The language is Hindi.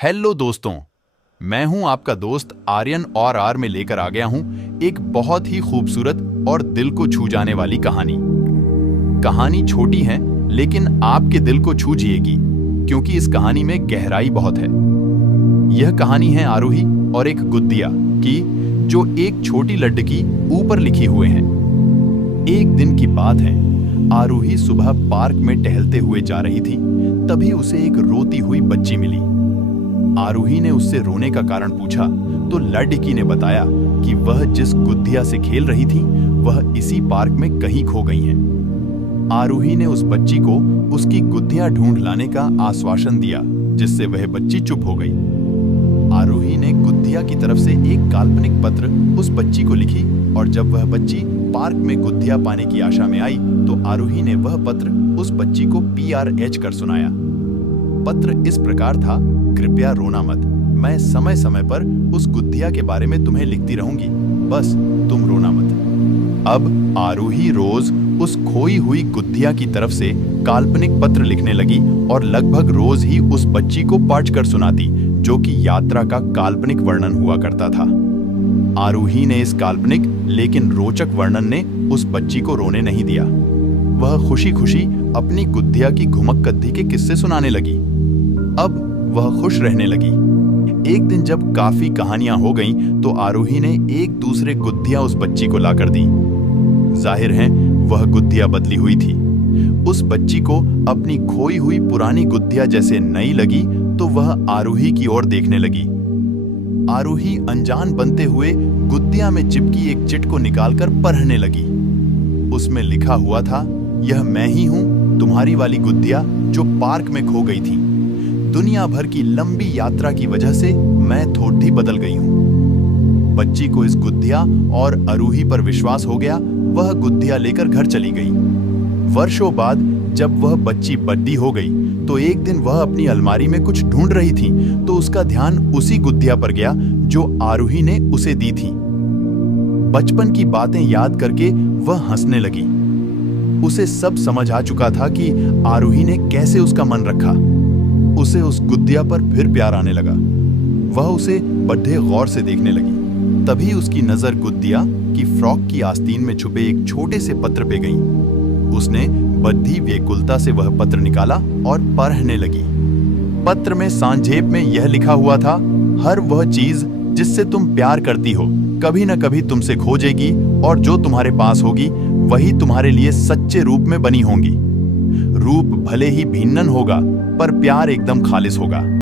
हेलो दोस्तों, मैं हूं आपका दोस्त आर्यन और आर में लेकर आ गया हूं एक बहुत ही खूबसूरत और दिल को छू जाने वाली कहानी। कहानी छोटी है लेकिन आपके दिल को छू जिएगी क्योंकि इस कहानी में गहराई बहुत है। यह कहानी है आरूही और एक गुद्दिया की, जो एक छोटी लड्डकी ऊपर लिखी हुए हैं। एक दिन की बात है, आरूही सुबह पार्क में टहलते हुए जा रही थी, तभी उसे एक रोती हुई बच्ची मिली। आरूही ने उससे रोने का कारण पूछा तो लड़की ने बताया कि वह जिस गुद्दिया से खेल रही थी वह इसी पार्क में कहीं खो गई है। आरूही ने उस बच्ची को उसकी गुद्दिया ढूंढ लाने का आश्वासन दिया, जिससे वह बच्ची चुप हो गई। आरूही ने गुद्दिया की तरफ से एक काल्पनिक पत्र उस बच्ची को लिखी और जब वह बच्ची पार्क में गुद्दिया पाने की आशा में आई तो आरूही ने वह पत्र उस बच्ची को PRH कर सुनाया। पत्र इस प्रकार था: कृपया रोना मत, मैं समय समय पर उस गुद्दिया के बारे में तुम्हें लिखती रहूंगी, बस तुम रोना मत। अब आरूही रोज उस खोई हुई गुद्दिया की तरफ से काल्पनिक पत्र लिखने लगी और लगभग रोज ही उस बच्ची को पढ़ कर सुनाती, जो कि यात्रा का काल्पनिक वर्णन हुआ करता था। आरूही ने इस काल्पनिक लेकिन रोचक वर्णन ने उस बच्ची को रोने नहीं दिया। वह खुशी खुशी अपनी गुद्दिया की घुमक कद्दी के किस्से सुनाने लगी। अब वह खुश रहने लगी। एक दिन जब काफी कहानियां हो गईं, तो आरूही ने एक दूसरे गुद्दिया उस बच्ची को लाकर दी। जाहिर है वह गुद्दिया बदली हुई थी। उस बच्ची को अपनी खोई हुई पुरानी गुद्दिया जैसे नई लगी तो वह आरूही की ओर देखने लगी। आरूही अनजान बनते हुए गुद्दिया में चिपकी एक चिट को निकालकर पढ़ने लगी। उसमें लिखा हुआ था: यह मैं ही हूं, तुम्हारी वाली गुद्दिया जो पार्क में खो गई थी। दुनिया भर की लंबी यात्रा की वजह से मैं थोड़ी बदल गई हूं। बच्ची को इस गुद्दिया और आरूही पर विश्वास हो गया। वह गुद्दिया लेकर घर चली गई। वर्षों बाद जब वह बच्ची बड़ी हो गई तो एक दिन वह अपनी अलमारी में कुछ ढूंढ रही थी तो उसका ध्यान उसी गुद्दिया पर गया जो आरूही ने उसे दी थी। बचपन की बातें याद करके वह हंसने लगी। उसे सब समझ आ चुका था कि आरूही ने कैसे उसका मन रखा। उसे उस गुद्दिया पर फिर प्यार आने लगा। वह उसे बड़े गौर से देखने लगी। तभी उसकी नजर गुद्दिया की फ्रॉक की आस्तीन में छुपे एक छोटे से पत्र पे गई। उसने बड़ी व्याकुलता से वह पत्र निकाला और पढ़ने लगी। पत्र में संक्षेप में यह लिखा हुआ था: हर वह चीज जिससे तुम प्यार करती हो कभी न कभी तुमसे खोजेगी और जो तुम्हारे पास होगी वही तुम्हारे लिए सच्चे रूप में बनी होंगी। रूप भले ही भिन्न होगा पर प्यार एकदम खालिस होगा।